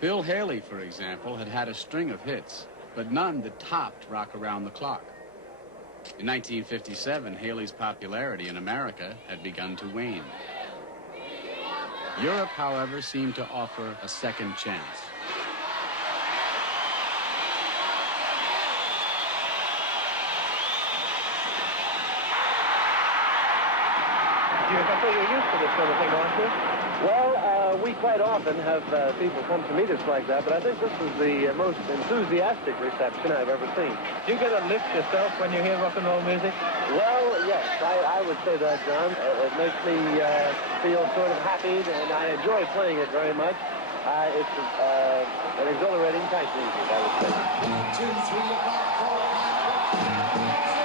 Bill Haley, for example, had had a string of hits, but none that topped Rock Around the Clock. In 1957, Haley's popularity in America had begun to wane. Europe, however, seemed to offer a second chance. I thought you're used to this sort of thing, aren't you? Well, we quite often have people come to meet us like that, but I think this is the most enthusiastic reception I've ever seen. Do you get a lift yourself when you hear rock and roll music? Well, yes, I would say that, John. It makes me feel sort of happy, and I enjoy playing it very much. It's an exhilarating type music, I would say. 1, 2, 3 o'clock, 4, 5, 6.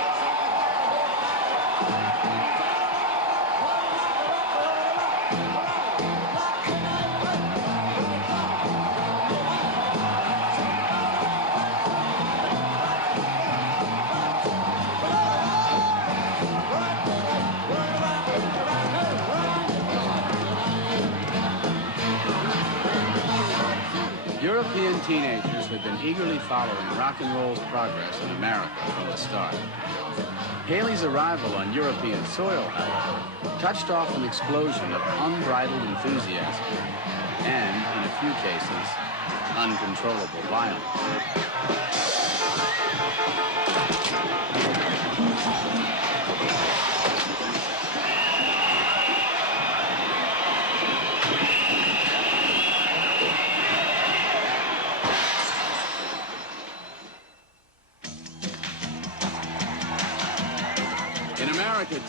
European teenagers had been eagerly following rock and roll's progress in America from the start. Haley's arrival on European soil, however, touched off an explosion of unbridled enthusiasm and, in a few cases, uncontrollable violence.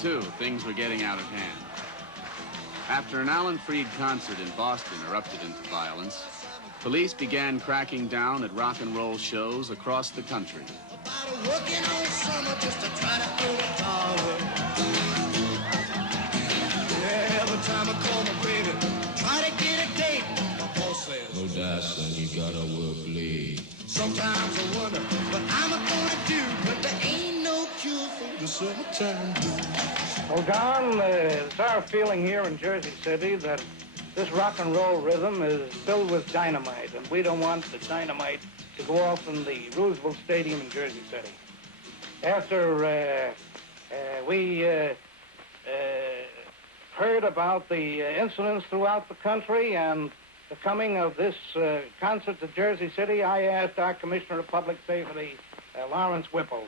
Too, things were getting out of hand. After an Alan Freed concert in Boston erupted into violence, police began cracking down at rock and roll shows across the country. Every time I call my baby, try to get a date. My boss says, no doubt, son, you gotta work late. Sometimes I wonder what I'm gonna do, but there ain't no cure for the summertime blues. Well, Don, it's our feeling here in Jersey City that this rock and roll rhythm is filled with dynamite, and we don't want the dynamite to go off in the Roosevelt Stadium in Jersey City. After we heard about the incidents throughout the country and the coming of this concert to Jersey City, I asked our Commissioner of Public Safety, Lawrence Whipple,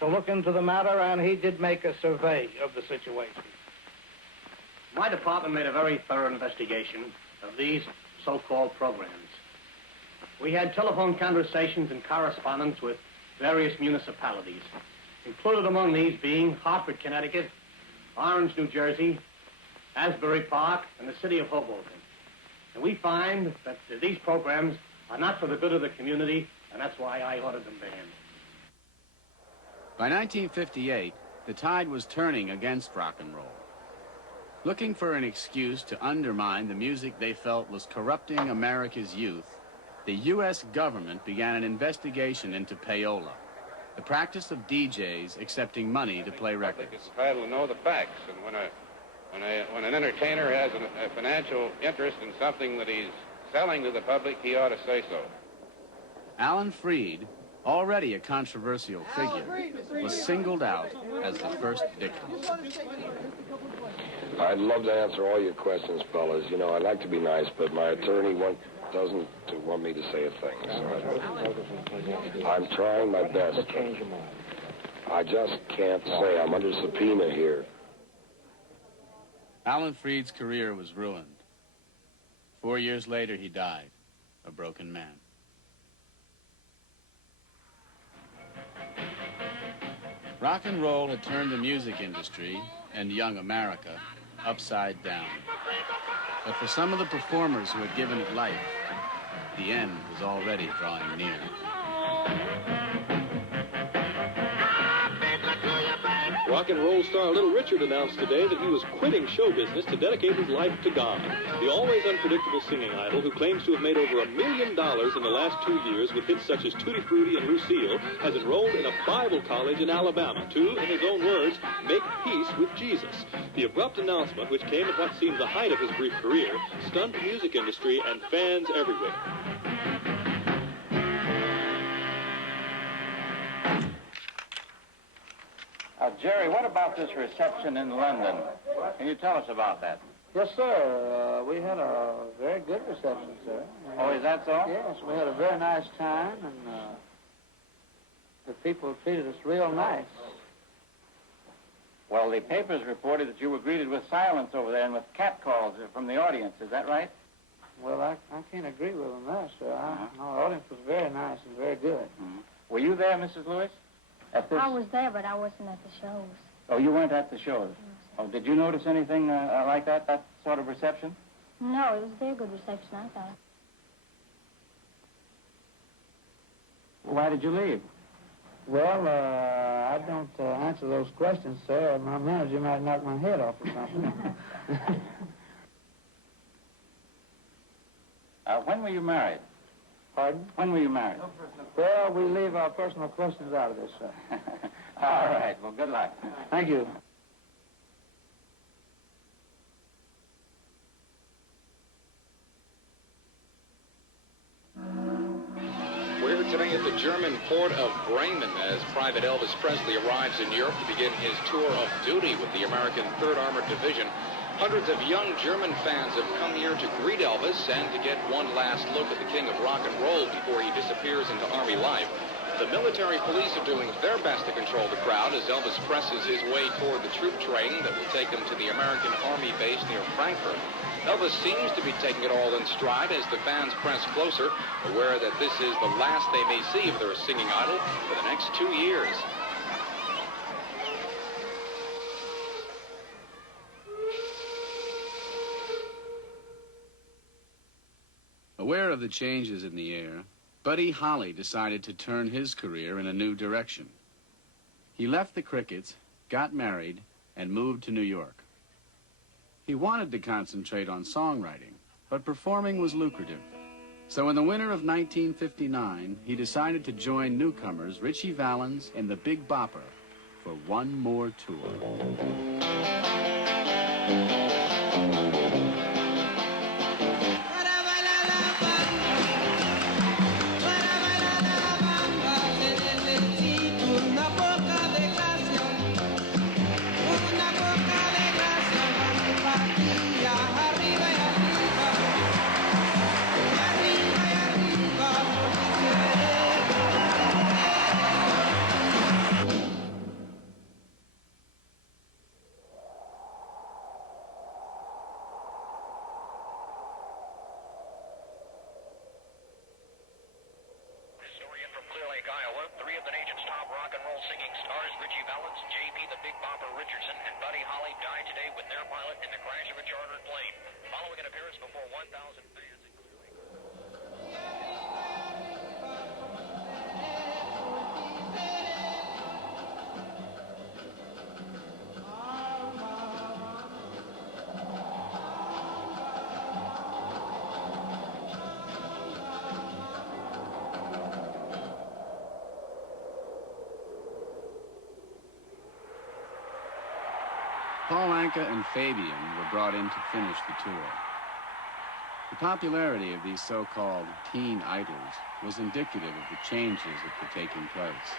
to look into the matter, and he did make a survey of the situation. My department made a very thorough investigation of these so-called programs. We had telephone conversations and correspondence with various municipalities, included among these being Hartford, Connecticut, Orange, New Jersey, Asbury Park, and the city of Hoboken. And we find that these programs are not for the good of the community, and that's why I ordered them banned. By 1958, the tide was turning against rock and roll. Looking for an excuse to undermine the music they felt was corrupting America's youth, the U.S. government began an investigation into payola, the practice of DJs accepting money to play records. The public is entitled to know the facts, and when an entertainer has a financial interest in something that he's selling to the public, he ought to say so. Alan Freed, already a controversial figure, was singled out as the first victim. I'd love to answer all your questions, fellas. You know, I like to be nice, but my attorney doesn't want me to say a thing. So I'm trying my best. I just can't say. I'm under subpoena here. Alan Freed's career was ruined. 4 years later, he died, a broken man. Rock and roll had turned the music industry and young America upside down. But for some of the performers who had given it life, the end was already drawing near. Rock and roll star Little Richard announced today that he was quitting show business to dedicate his life to God. The always unpredictable singing idol, who claims to have made over $1 million in the last 2 years with hits such as Tutti Frutti and Lucille, has enrolled in a Bible college in Alabama to, in his own words, make peace with Jesus. The abrupt announcement, which came at what seemed the height of his brief career, stunned the music industry and fans everywhere. Jerry, what about this reception in London? Can you tell us about that? Yes, sir. We had a very good reception, sir. Oh, is that so? Yes, we had a very nice time, and the people treated us real nice. Well, the papers reported that you were greeted with silence over there and with catcalls from the audience. Is that right? Well, I can't agree with them there, sir. Our audience was very nice and very good. Mm-hmm. Were you there, Mrs. Lewis? I was there, but I wasn't at the shows. Oh, you weren't at the shows? No, oh, did you notice anything like that sort of reception? No, it was a very good reception, I thought. Why did you leave? Well, I don't answer those questions, sir. My manager might knock my head off or something. When were you married? Pardon? When were you married? Well, we leave our personal questions out of this, sir. All right. Well, good luck. Thank you. We're here today at the German port of Bremen as Private Elvis Presley arrives in Europe to begin his tour of duty with the American 3rd Armored Division. Hundreds of young German fans have come here to greet Elvis and to get one last look at the king of rock and roll before he disappears into Army life. The military police are doing their best to control the crowd as Elvis presses his way toward the troop train that will take him to the American Army base near Frankfurt. Elvis seems to be taking it all in stride as the fans press closer, aware that this is the last they may see of their singing idol for the next 2 years. Aware of the changes in the air, Buddy Holly decided to turn his career in a new direction. He left the Crickets, got married, and moved to New York. He wanted to concentrate on songwriting, but performing was lucrative. So in the winter of 1959, he decided to join newcomers Ritchie Valens and the Big Bopper for one more tour. Paul Anka and Fabian were brought in to finish the tour. The popularity of these so-called teen idols was indicative of the changes that were taking place.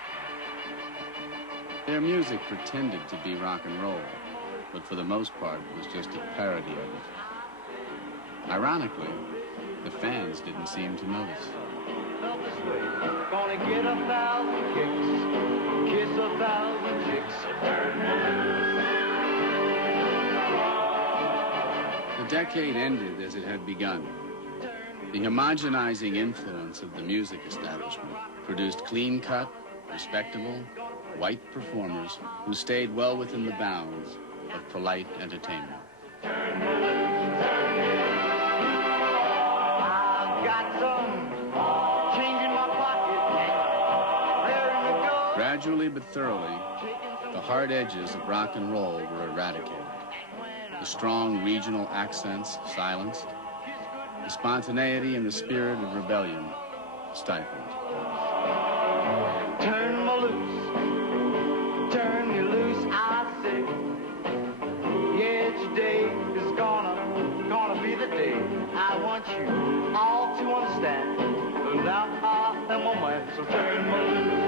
Their music pretended to be rock and roll, but for the most part was just a parody of it. Ironically, the fans didn't seem to notice. Gonna get 1,000 kicks, kiss 1,000 chicks. The decade ended as it had begun. The homogenizing influence of the music establishment produced clean-cut, respectable, white performers who stayed well within the bounds of polite entertainment. Got some change in my pocket. There you go. Gradually but thoroughly, the hard edges of rock and roll were eradicated. The strong regional accents silenced. The spontaneity and the spirit of rebellion stifled. Turn me loose, turn me loose, I say. Yeah, today is gonna be the day. I want you all to understand. Now I am a man, so turn me loose.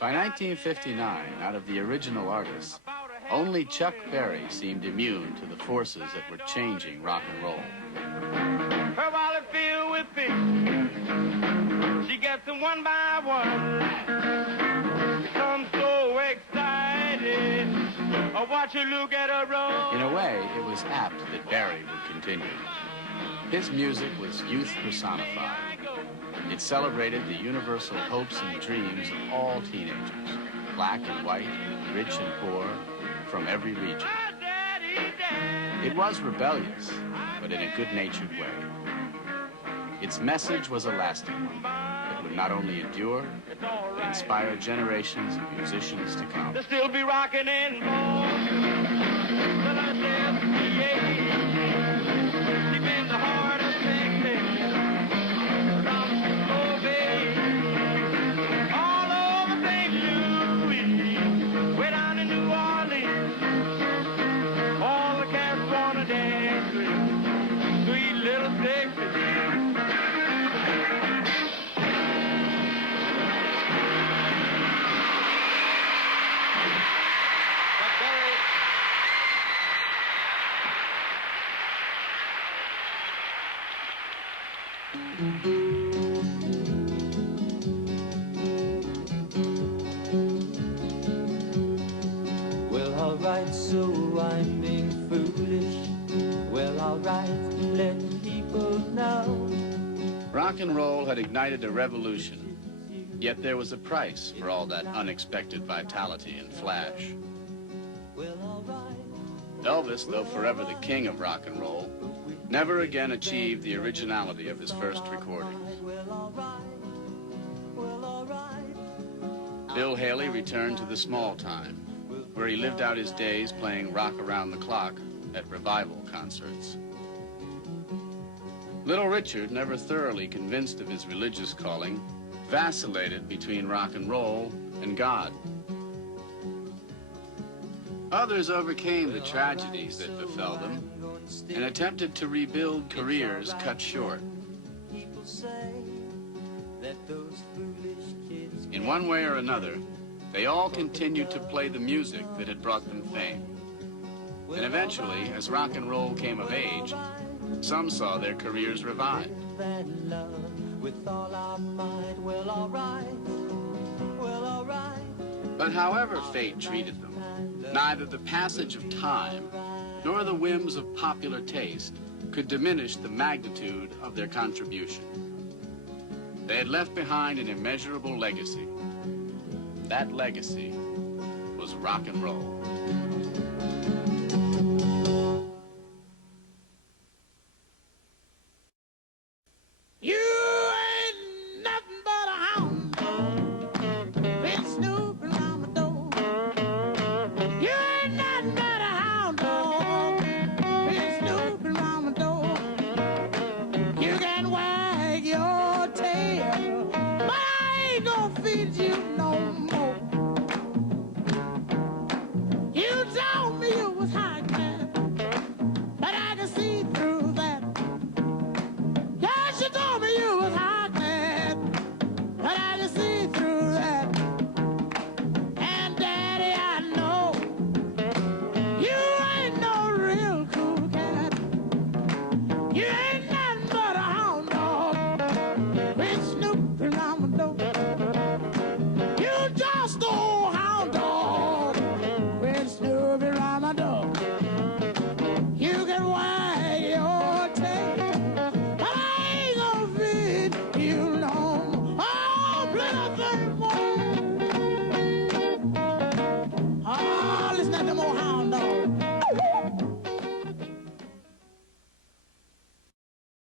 By 1959, out of the original artists, only Chuck Berry seemed immune to the forces that were changing rock and roll. Her wallet filled with fish. She gets them one by one. Becomes so excited. I watch her look at her roll. In a way, it was apt that Berry would continue. His music was youth personified. It celebrated the universal hopes and dreams of all teenagers, black and white, rich and poor, from every region. It was rebellious, but in a good-natured way. Its message was a lasting one that would not only endure, but inspire generations of musicians to come. They'll still be rocking and rolling. But I said, yeah, deep in the heart of Texas. Well, alright, so I'm being foolish. Well, alright, let people know. Rock and roll had ignited a revolution, yet there was a price for all that unexpected vitality and flash. Elvis, though forever the king of rock and roll, never again achieved the originality of his first recordings. Bill Haley returned to the small time, where he lived out his days playing rock around the clock at revival concerts. Little Richard, never thoroughly convinced of his religious calling, vacillated between rock and roll and God. Others overcame the tragedies that befell them and attempted to rebuild careers cut short. In one way or another, they all continued to play the music that had brought them fame. And eventually, as rock and roll came of age, some saw their careers revived. But however fate treated them, neither the passage of time nor the whims of popular taste could diminish the magnitude of their contribution. They had left behind an immeasurable legacy. That legacy was rock and roll.